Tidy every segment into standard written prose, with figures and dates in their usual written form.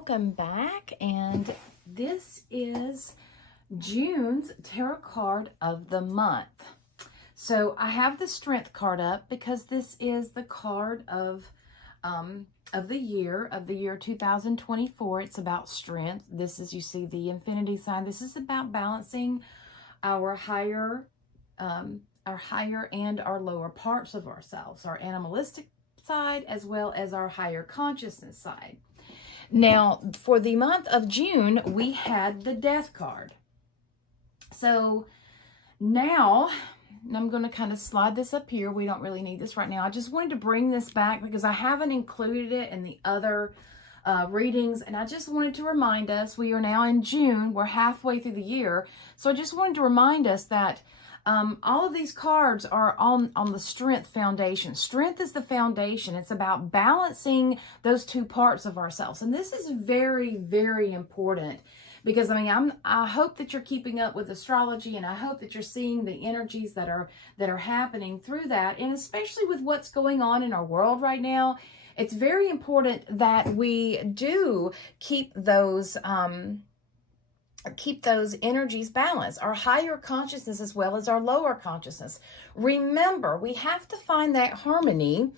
welcome back, and this is June's tarot card of the month. So I have the strength card up because this is the card of the year 2024. It's about strength. This is, you see the infinity sign. This is about balancing our higher and our lower parts of ourselves, our animalistic side as well as our higher consciousness side. Now, for the month of June, we had the Death card. So now, I'm going to kind of slide this up here. We don't really need this right now. I just wanted to bring this back because I haven't included it in the other readings. And I just wanted to remind us, we are now in June. We're halfway through the year. So I just wanted to remind us that all of these cards are on the strength foundation. Strength is the foundation. It's about balancing those two parts of ourselves. And this is very, very important because, I hope that you're keeping up with astrology, and I hope that you're seeing the energies that are happening through that. And especially with what's going on in our world right now, it's very important that we do keep those energies balanced, our higher consciousness as well as our lower consciousness. Remember, we have to find that harmony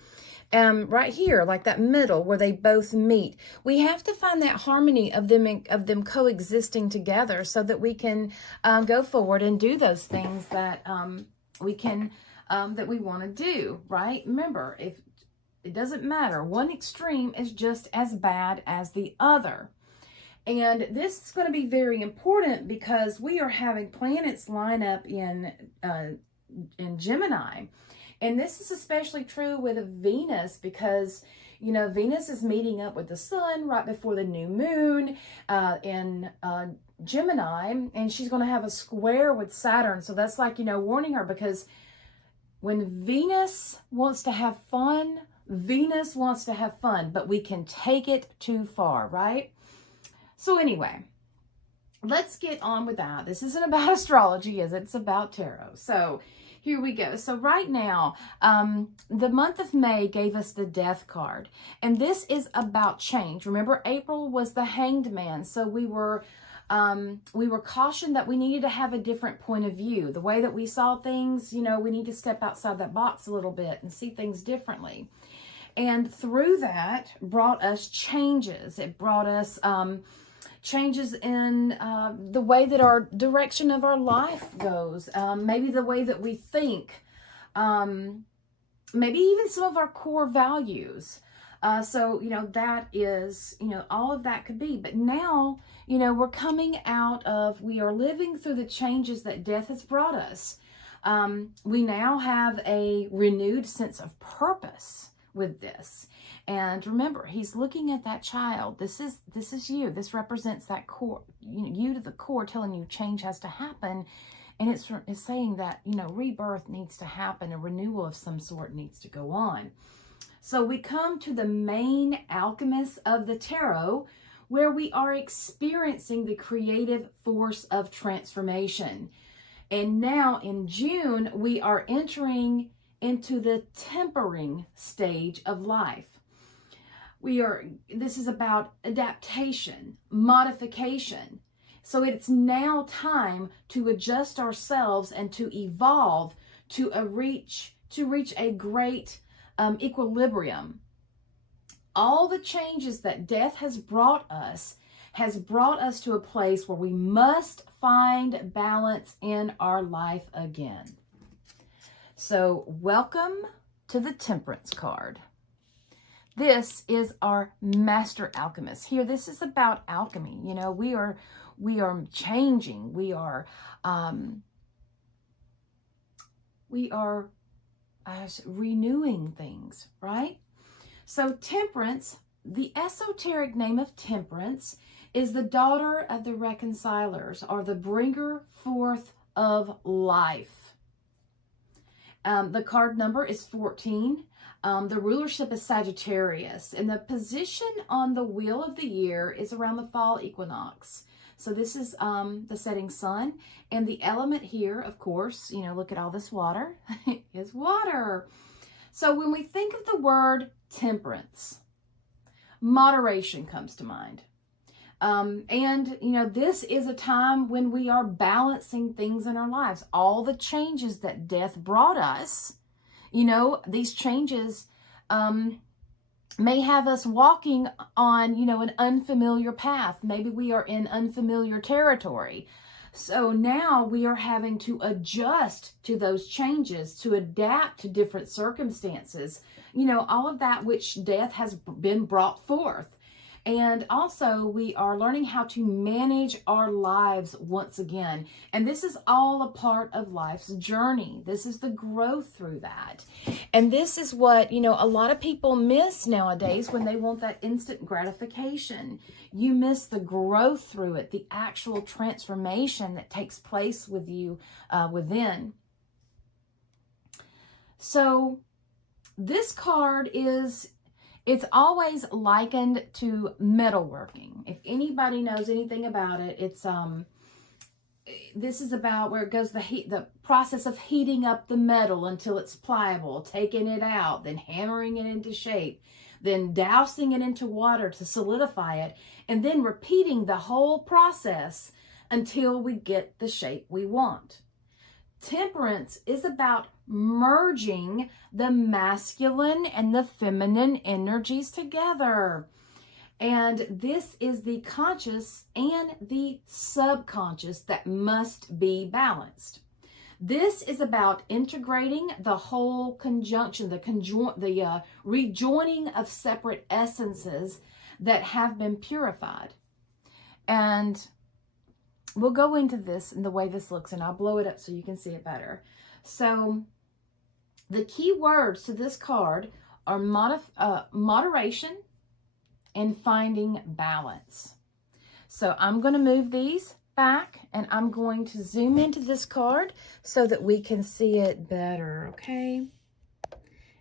right here, like that middle where they both meet. We have to find that harmony of them coexisting together so that we can go forward and do those things that we want to do, right? Remember, if it doesn't matter, one extreme is just as bad as the other. And this is going to be very important because we are having planets line up in Gemini. And this is especially true with Venus because, Venus is meeting up with the sun right before the new moon in Gemini. And she's going to have a square with Saturn. So that's like, warning her, because when Venus wants to have fun, but we can take it too far, right? So anyway, let's get on with that. This isn't about astrology, is it? It's about tarot. So here we go. So right now, the month of May gave us the Death card. And this is about change. Remember, April was the Hanged Man. So we were cautioned that we needed to have a different point of view. The way that we saw things, we need to step outside that box a little bit and see things differently. And through that brought us changes. It brought us changes in the way that our direction of our life goes, maybe the way that we think, maybe even some of our core values. So, that is, all of that could be. But now, we're coming out of, we are living through the changes that death has brought us. We now have a renewed sense of purpose with this. And remember, he's looking at that child. This is you. This represents that core, you to the core, telling you change has to happen. And it's saying that, rebirth needs to happen. A renewal of some sort needs to go on. So we come to the main alchemist of the tarot, where we are experiencing the creative force of transformation. And now in June, we are entering into the tempering stage of life. This is about adaptation, modification. So it's now time to adjust ourselves and to evolve to reach a great equilibrium. All the changes that death has brought us to a place where we must find balance in our life again. So welcome to the Temperance card. This is our Master Alchemist. Here, this is about alchemy. We are changing. We are renewing things, right? So Temperance, the esoteric name of Temperance, is the daughter of the reconcilers, or the bringer forth of life. The card number is 14. The rulership is Sagittarius, and the position on the wheel of the year is around the fall equinox. So this is the setting sun, and the element here, of course, look at all this water, is water. So when we think of the word temperance, moderation comes to mind. And, you know, this is a time when we are balancing things in our lives. All the changes that death brought us, you know, these changes may have us walking on, you know, an unfamiliar path. Maybe we are in unfamiliar territory. So now we are having to adjust to those changes, to adapt to different circumstances, you know, all of that which death has been brought forth. And also we are learning how to manage our lives once again. And this is all a part of life's journey. This is the growth through that. And this is what, you know, a lot of people miss nowadays when they want that instant gratification. You miss the growth through it, the actual transformation that takes place with you within. So this card is... it's always likened to metalworking. If anybody knows anything about it, it's this is about where it goes the process of heating up the metal until it's pliable, taking it out, then hammering it into shape, then dousing it into water to solidify it, and then repeating the whole process until we get the shape we want. Temperance is about merging the masculine and the feminine energies together. And this is the conscious and the subconscious that must be balanced. This is about integrating the whole conjunction, the rejoining of separate essences that have been purified. And we'll go into this and the way this looks, and I'll blow it up so you can see it better. So the key words to this card are moderation and finding balance. So I'm going to move these back and I'm going to zoom into this card so that we can see it better, okay?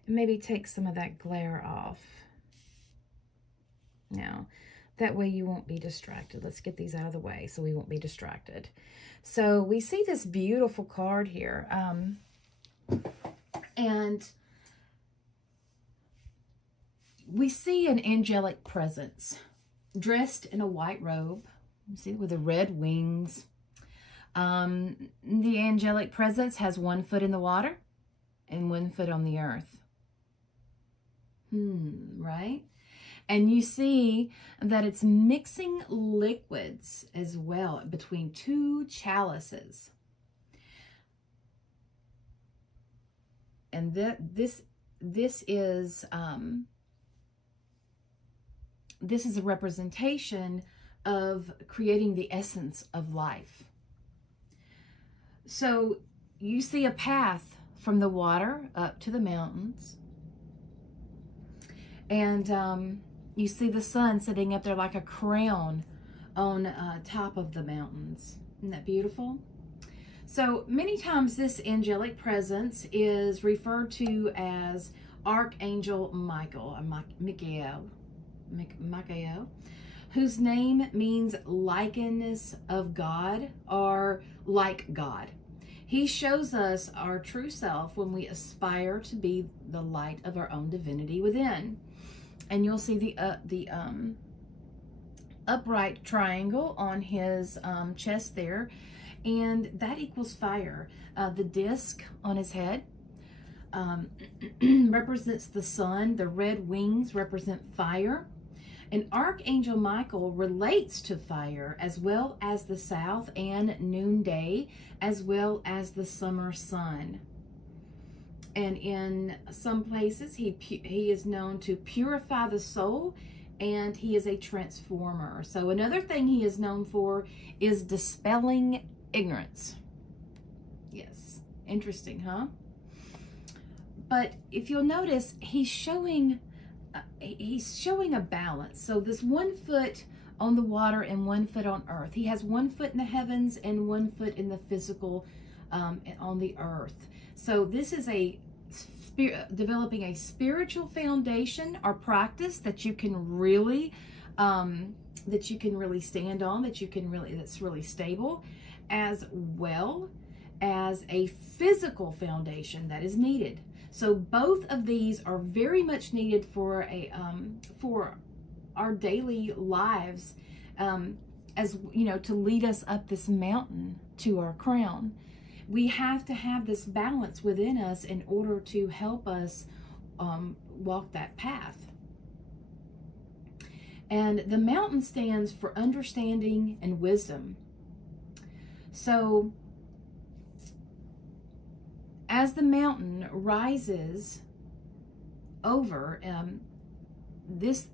And maybe take some of that glare off. Now, that way you won't be distracted. Let's get these out of the way so we won't be distracted. So we see this beautiful card here. And we see an angelic presence dressed in a white robe, you see, with the red wings. The angelic presence has 1 foot in the water and 1 foot on the earth. Right? And you see that it's mixing liquids as well between 2 chalices. And this is a representation of creating the essence of life. So you see a path from the water up to the mountains. And you see the sun sitting up there like a crown on top of the mountains. Isn't that beautiful? So many times this angelic presence is referred to as Archangel Michael, or Michael, whose name means likeness of God or like God. He shows us our true self when we aspire to be the light of our own divinity within. And you'll see the upright triangle on his chest there, and that equals fire. The disc on his head represents the sun. The red wings represent fire. And Archangel Michael relates to fire as well as the south and noonday, as well as the summer sun. And in some places, he is known to purify the soul, and he is a transformer. So another thing he is known for is dispelling ignorance. Yes, interesting, huh? But if you'll notice, he's showing a balance. So this 1 foot on the water and 1 foot on earth. He has 1 foot in the heavens and 1 foot in the physical on the earth. So this is developing a spiritual foundation or practice that you can really stand on, that's really stable, as well as a physical foundation that is needed. So both of these are very much needed for our daily lives as you know, to lead us up this mountain to our crown. We have to have this balance within us in order to help us walk that path. And the mountain stands for understanding and wisdom. So as the mountain rises over this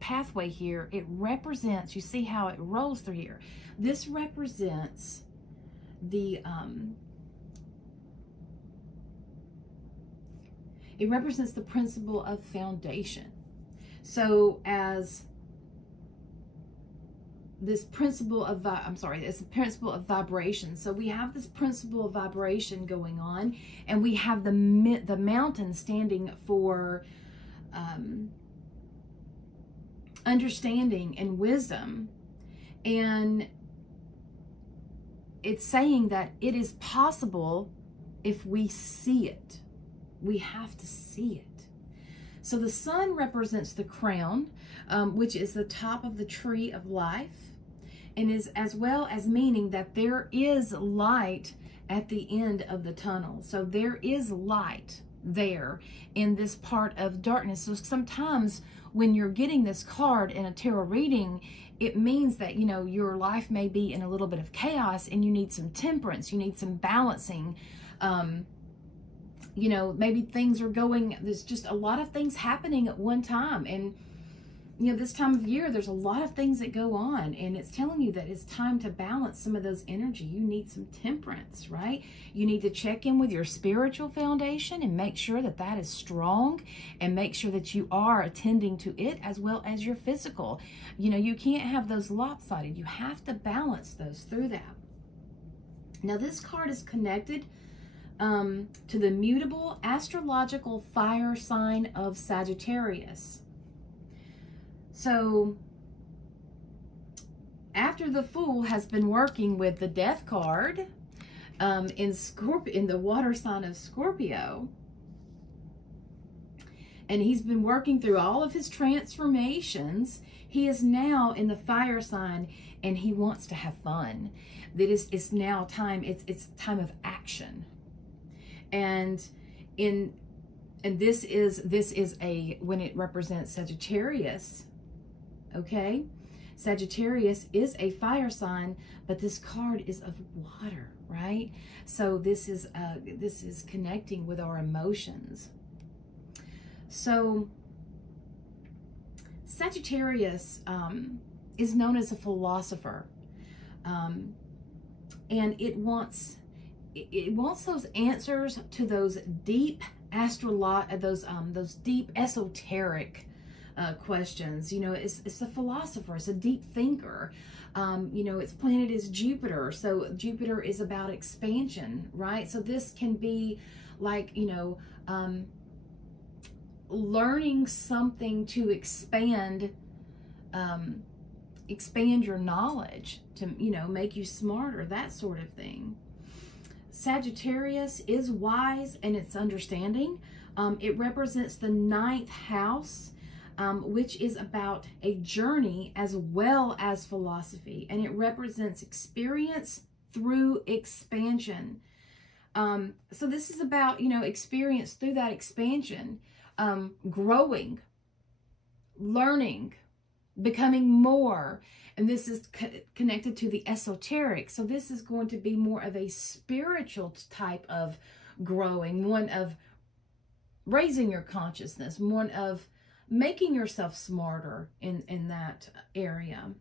pathway here, it represents, you see how it rolls through here. This represents the it represents the principle of foundation. So as this principle of it's the principle of vibration. So we have this principle of vibration going on, and we have the mountain standing for understanding and wisdom. And it's saying that it is possible if we see it. We have to see it. So the sun represents the crown, which is the top of the tree of life, and is as well as meaning that there is light at the end of the tunnel. So there is light there in this part of darkness. So sometimes when you're getting this card in a tarot reading, it means that, you know, your life may be in a little bit of chaos and you need some temperance, you need some balancing. You know, maybe things are going, there's just a lot of things happening at one time. And, you know, this time of year, there's a lot of things that go on, and it's telling you that it's time to balance some of those energy. You need some temperance, right? You need to check in with your spiritual foundation and make sure that that is strong, and make sure that you are attending to it as well as your physical. You know, you can't have those lopsided. You have to balance those through that. Now, this card is connected to the mutable astrological fire sign of Sagittarius. So after the Fool has been working with the Death card in the water sign of Scorpio, and he's been working through all of his transformations, he is now in the fire sign, and he wants to have fun. That is, it's now time. It's time of action. And this is a, when it represents Sagittarius, okay, Sagittarius is a fire sign, but this card is of water, right? So this is connecting with our emotions. So Sagittarius is known as a philosopher, and it wants those answers to those deep those deep esoteric questions. You know, it's a philosopher, it's a deep thinker. You know, its planet is Jupiter, so Jupiter is about expansion, right? So this can be like, you know, learning something to expand your knowledge, to, you know, make you smarter, that sort of thing. Sagittarius is wise and it's understanding. It represents the 9th house, which is about a journey as well as philosophy, and it represents experience through expansion. So this is about, you know, experience through that expansion, growing, learning, becoming more. And this is connected to the esoteric. So this is going to be more of a spiritual type of growing, one of raising your consciousness, one of making yourself smarter in that area.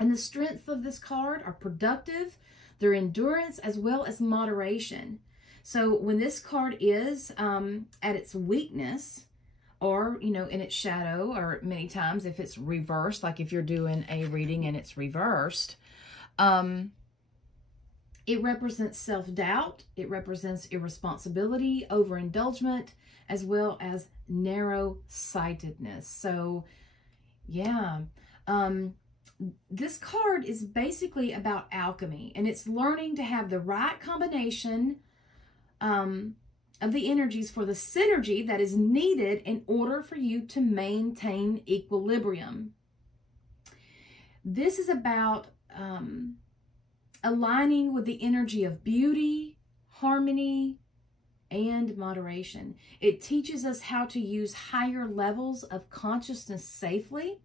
And the strengths of this card are productive, their endurance, as well as moderation. So when this card is at its weakness, or, you know, in its shadow, or many times if it's reversed, like if you're doing a reading and it's reversed, it represents self-doubt, it represents irresponsibility, overindulgence, as well as narrow-sightedness. So, yeah, this card is basically about alchemy, and it's learning to have the right combination of the energies for the synergy that is needed in order for you to maintain equilibrium. This is about aligning with the energy of beauty, harmony, and moderation. It teaches us how to use higher levels of consciousness safely.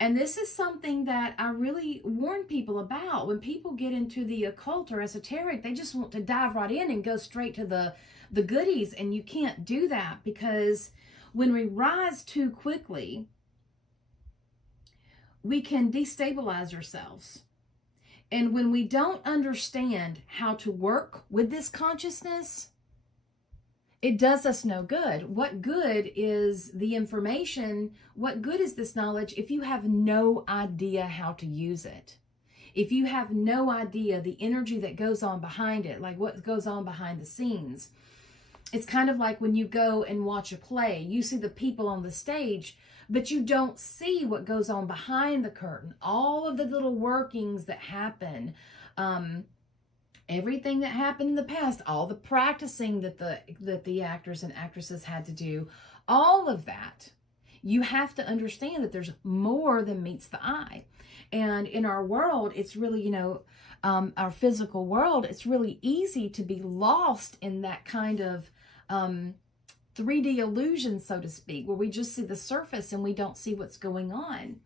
And this is something that I really warn people about. When people get into the occult or esoteric, they just want to dive right in and go straight to the goodies. And you can't do that, because when we rise too quickly, we can destabilize ourselves. And when we don't understand how to work with this consciousness, it does us no good. What good is the information? What good is this knowledge if you have no idea how to use it? If you have no idea the energy that goes on behind it, like what goes on behind the scenes. It's kind of like when you go and watch a play. You see the people on the stage, but you don't see what goes on behind the curtain. All of the little workings that happen. Everything that happened in the past, all the practicing that the actors and actresses had to do, all of that, you have to understand that there's more than meets the eye. And in our world, it's really, our physical world, it's really easy to be lost in that kind of 3D illusion, so to speak, where we just see the surface and we don't see what's going on.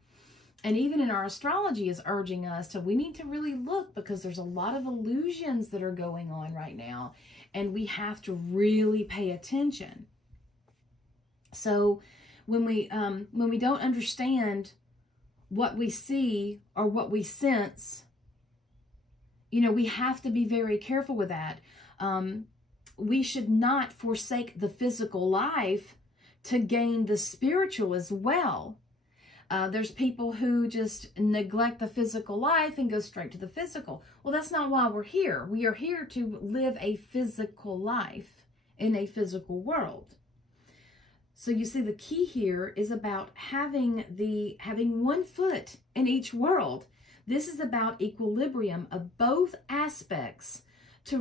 And even in our astrology is urging us to, we need to really look, because there's a lot of illusions that are going on right now, and we have to really pay attention. So when we don't understand what we see or what we sense, we have to be very careful with that. We should not forsake the physical life to gain the spiritual as well. There's people who just neglect the physical life and go straight to the physical. Well, that's not why we're here. We are here to live a physical life in a physical world. So you see, the key here is about having one foot in each world. This is about equilibrium of both aspects to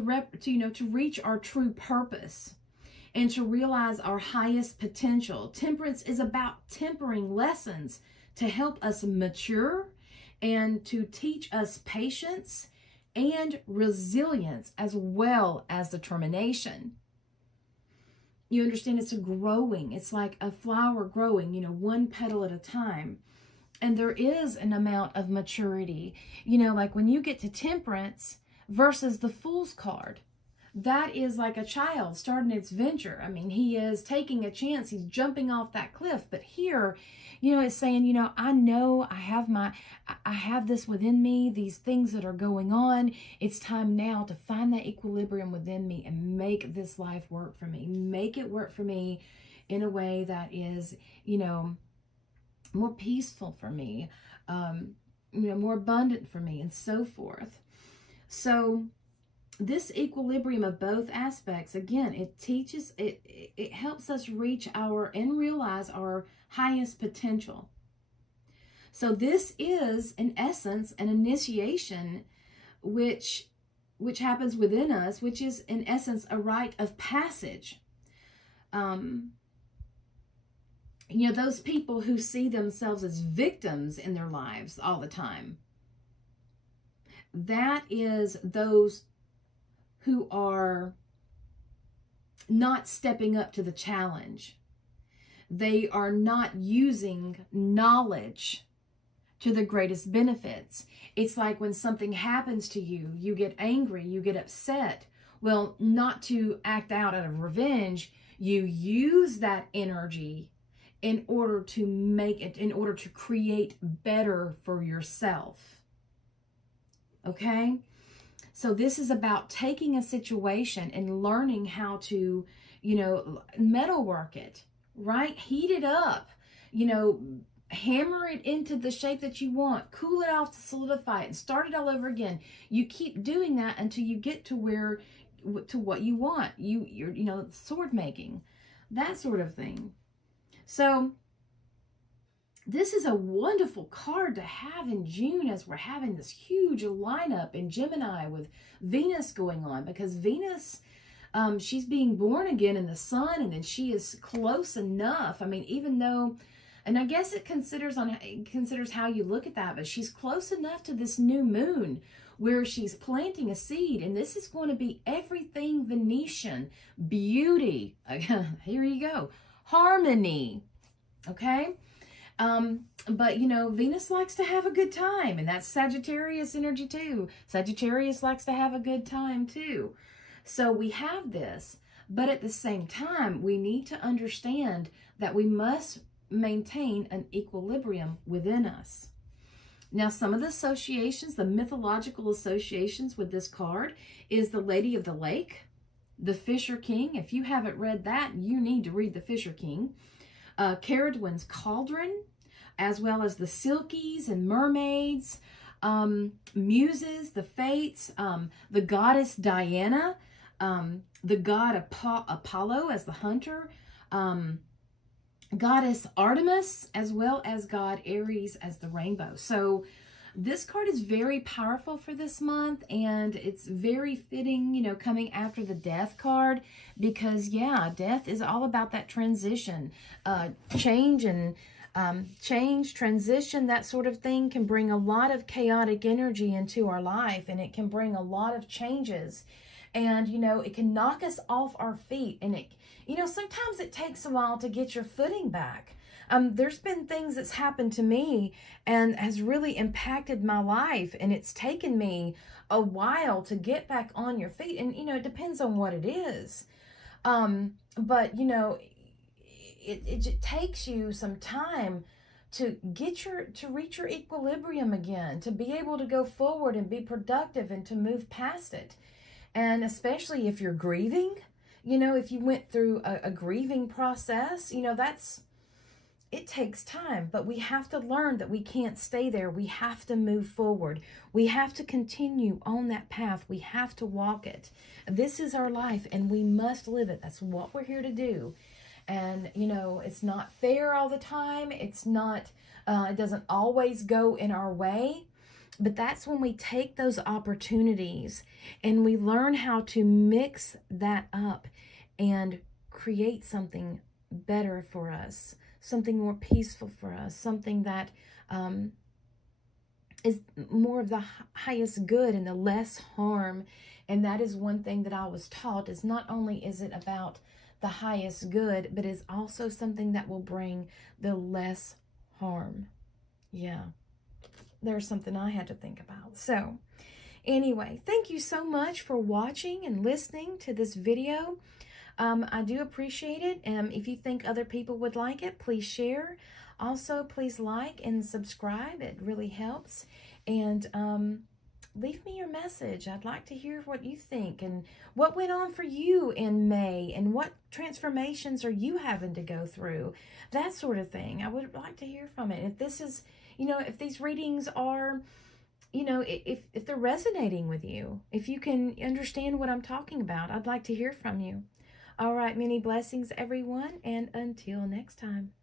reach our true purpose and to realize our highest potential. Temperance is about tempering lessons to help us mature and to teach us patience and resilience, as well as determination. You understand, it's it's like a flower growing, one petal at a time. And there is an amount of maturity, like when you get to temperance versus the Fool's card. That is like a child starting its venture. I mean, he is taking a chance. He's jumping off that cliff. But here, it's saying, I know I have this within me, these things that are going on. It's time now to find that equilibrium within me and make this life work for me. Make it work for me in a way that is, more peaceful for me, more abundant for me, and so forth. So this equilibrium of both aspects, again, it helps us reach and realize our highest potential. So this is, in essence, an initiation which happens within us, which is, in essence, a rite of passage. Those people who see themselves as victims in their lives all the time, that is those who are not stepping up to the challenge. They are not using knowledge to the greatest benefits. It's like when something happens to you, you get angry, you get upset. Well, not to act out of revenge, you use that energy in order to create better for yourself. Okay? So this is about taking a situation and learning how to, metalwork it, right? Heat it up, hammer it into the shape that you want, cool it off to solidify it, and start it all over again. You keep doing that until you get to what you want. You're sword making, that sort of thing. So this is a wonderful card to have in June, as we're having this huge lineup in Gemini with Venus going on, because Venus, she's being born again in the sun, and then she is close enough. I mean, even though, And I guess it considers how you look at that, but she's close enough to this new moon where she's planting a seed, and this is going to be everything Venetian, beauty. Here you go, harmony. Okay. But you know, Venus likes to have a good time, and that's Sagittarius energy too. Sagittarius likes to have a good time too. So we have this, but at the same time, we need to understand that we must maintain an equilibrium within us. Now, some of the associations, the mythological associations with this card is the Lady of the Lake, the Fisher King. If you haven't read that, you need to read the Fisher King. Caradwin's Cauldron, as well as the Silkies and Mermaids, Muses, the Fates, the goddess Diana, the god Apollo as the hunter, goddess Artemis, as well as god Ares as the rainbow. So this card is very powerful for this month, and it's very fitting, you know, coming after the Death card, because yeah, death is all about that transition, change, and transition, that sort of thing can bring a lot of chaotic energy into our life, and it can bring a lot of changes, and you know, it can knock us off our feet, and it, you know, sometimes it takes a while to get your footing back. There's been things that's happened to me and has really impacted my life, and it's taken me a while to get back on your feet, and you know, it depends on what it is. But you know, it takes you some time to reach your equilibrium again, to be able to go forward and be productive and to move past it. And especially if you're grieving, you know, if you went through a grieving process, you know, it takes time, but we have to learn that we can't stay there. We have to move forward. We have to continue on that path. We have to walk it. This is our life, and we must live it. That's what we're here to do. And, you know, it's not fair all the time. It's not, it doesn't always go in our way. But that's when we take those opportunities and we learn how to mix that up and create something better for us, something more peaceful for us, something that is more of the highest good and the less harm. And that is one thing that I was taught, is not only is it about the highest good, but is also something that will bring the less harm. Yeah. There's something I had to think about. So anyway, thank you so much for watching and listening to this video. I do appreciate it. If you think other people would like it, please share. Also, please like and subscribe. It really helps. And leave me your message. I'd like to hear what you think and what went on for you in May and what transformations are you having to go through, that sort of thing. I would like to hear from it. If this is, you know, if these readings are, you know, if they're resonating with you, if you can understand what I'm talking about, I'd like to hear from you. All right, many blessings, everyone, and until next time.